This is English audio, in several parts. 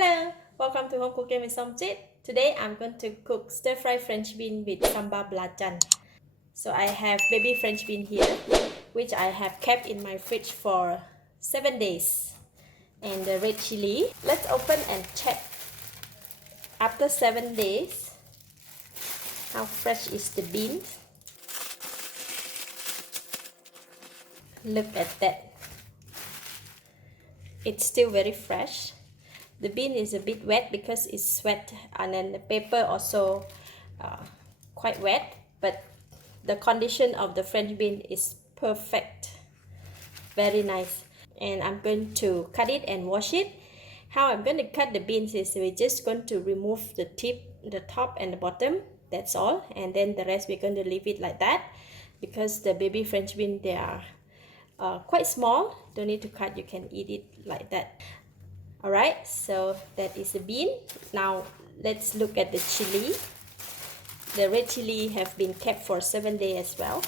Hello, welcome to Home Cooking with Somjit. Today I'm going to cook stir-fry French bean with sambal belacan. So I have baby French bean here, which I have kept in my fridge for 7 days. And the red chili. Let's open and check after 7 days how fresh is the beans. Look at that. It's still very fresh. The bean is a bit wet because it's wet, and then the paper also quite wet, but the condition of the French bean is perfect, very nice. And I'm going to cut it and wash it. How I'm going to cut the beans is we're just going to remove the tip, the top and the bottom, that's all, and then the rest we're going to leave it like that because the baby French bean, they are quite small, don't need to cut, you can eat it like that. Alright, so that is the bean. Now let's look at the chili. The red chili have been kept for 7 days as well.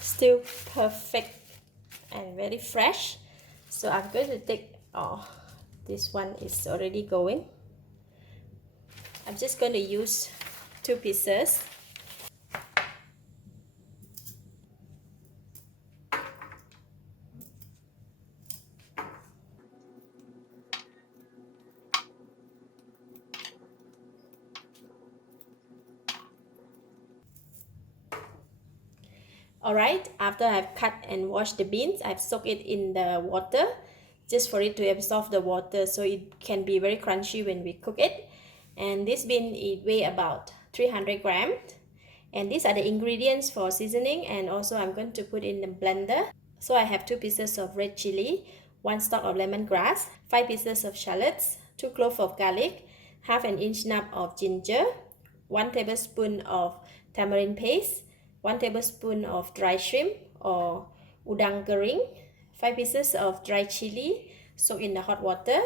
Still perfect and very fresh. So I'm going to take, this one is already going. I'm just going to use 2 pieces. Alright, after I've cut and washed the beans, I've soaked it in the water just for it to absorb the water so it can be very crunchy when we cook it. And this bean, it weighs about 300 grams. And these are the ingredients for seasoning, and also I'm going to put in the blender. So I have 2 pieces of red chili, 1 stalk of lemongrass, 5 pieces of shallots, 2 cloves of garlic, half an inch nub of ginger, 1 tablespoon of tamarind paste, 1 tablespoon of dry shrimp or udang kering, 5 pieces of dry chili soaked in the hot water,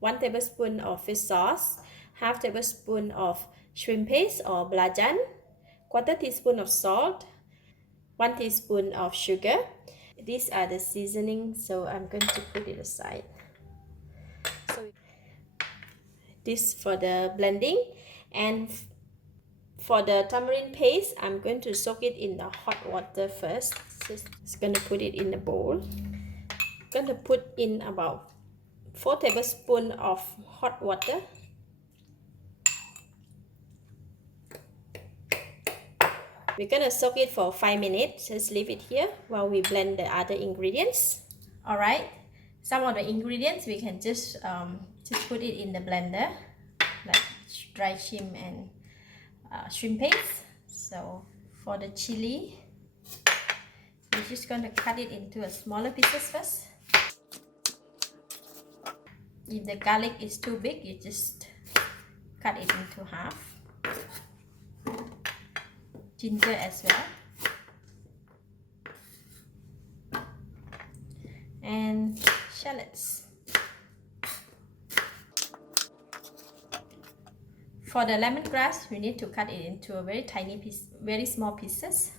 1 tablespoon of fish sauce, half tablespoon of shrimp paste or belacan, 1/4 teaspoon of salt, 1 teaspoon of sugar. These are the seasonings, so I'm going to put it aside. So this for the blending, and for the tamarind paste, I'm going to soak it in the hot water first. Just going to put it in the bowl. I'm going to put in about 4 tablespoons of hot water. We're going to soak it for 5 minutes. Just leave it here while we blend the other ingredients. Alright, some of the ingredients we can just put it in the blender, like dry shrimp and shrimp paste. So for the chili, we're just going to cut it into a smaller pieces first. If the garlic is too big, you just cut it into half. Ginger as well, and shallots. For the lemongrass, we need to cut it into a very tiny piece, very small pieces.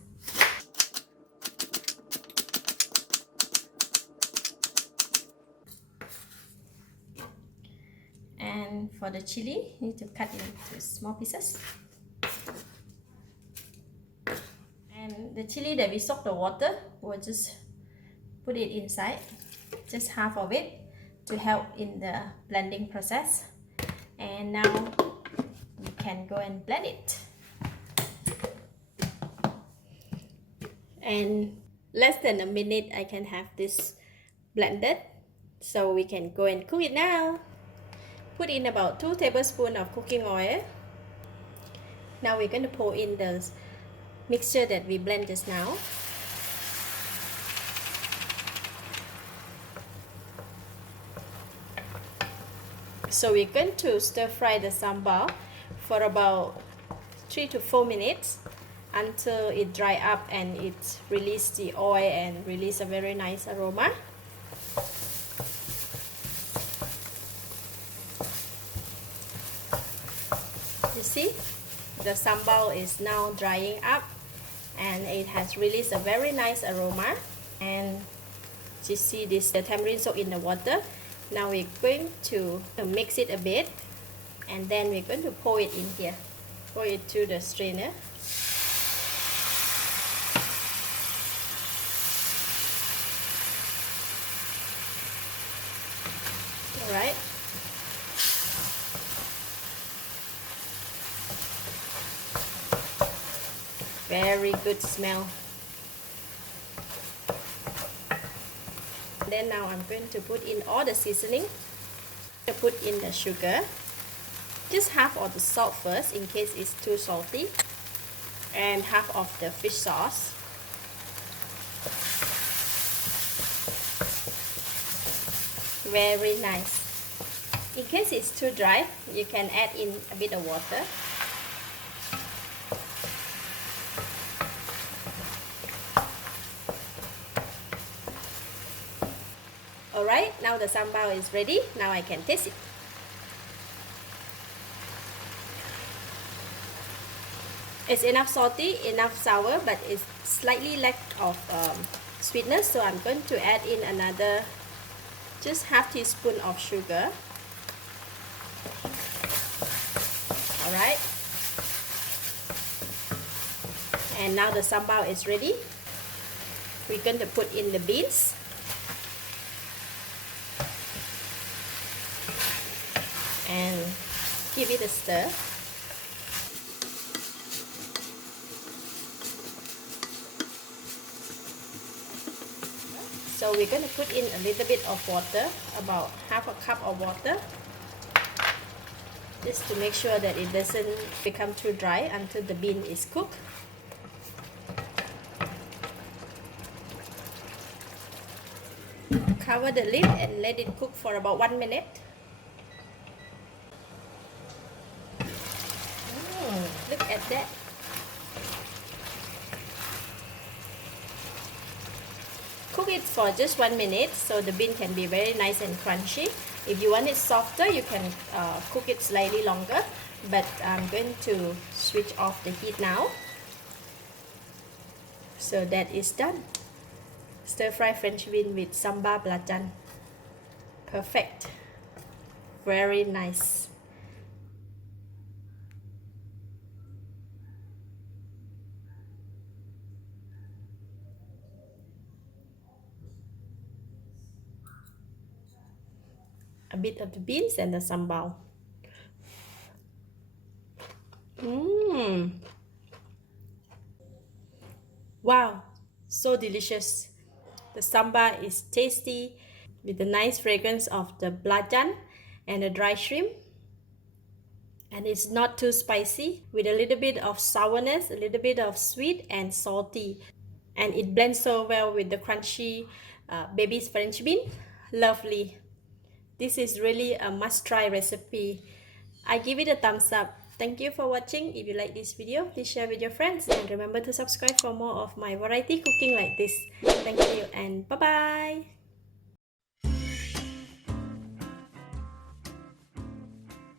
And for the chili, you need to cut it into small pieces. And the chili that we soaked the water, we'll just put it inside, just half of it to help in the blending process. And now we can go and blend it. And less than a minute I can have this blended, so we can go and cook it now. Put in about 2 tablespoons of cooking oil. Now we're going to pour in the mixture that we blend just now. So we're going to stir fry the sambal for about 3 to 4 minutes until it dry up and it release the oil and release a very nice aroma. You see, the sambal is now drying up and it has released a very nice aroma. And You see this, the tamarind soak in the water. Now we're going to mix it a bit, and then we're going to pour it in here. Pour it through the strainer. Alright. Very good smell. Then now I'm going to put in all the seasoning. I put in the sugar, just half of the salt first in case it's too salty, and half of the fish sauce. Very nice. In case it's too dry, you can add in a bit of water. Alright, now the sambal is ready. Now I can taste it. It's enough salty, enough sour, but it's slightly lack of sweetness. So I'm going to add in another, just half teaspoon of sugar. Alright. And now the sambal is ready. We're going to put in the beans. And give it a stir. So we're going to put in a little bit of water, about half a cup of water, just to make sure that it doesn't become too dry until the bean is cooked. Cover the lid and let it cook for about 1 minute. Look at that. Cook it for just 1 minute so the bean can be very nice and crunchy. If you want it softer, you can cook it slightly longer, but I'm going to switch off the heat now. So that is done. Stir fry French bean with sambal belacan. Perfect. Very nice. A bit of the beans and the sambal. Wow, so delicious. The sambal is tasty with the nice fragrance of the belacan and the dry shrimp. And it's not too spicy, with a little bit of sourness, a little bit of sweet and salty. And it blends so well with the crunchy baby's French bean. Lovely. This is really a must-try recipe. I give it a thumbs up. Thank you for watching. If you like this video, please share with your friends. And remember to subscribe for more of my variety cooking like this. Thank you and bye-bye.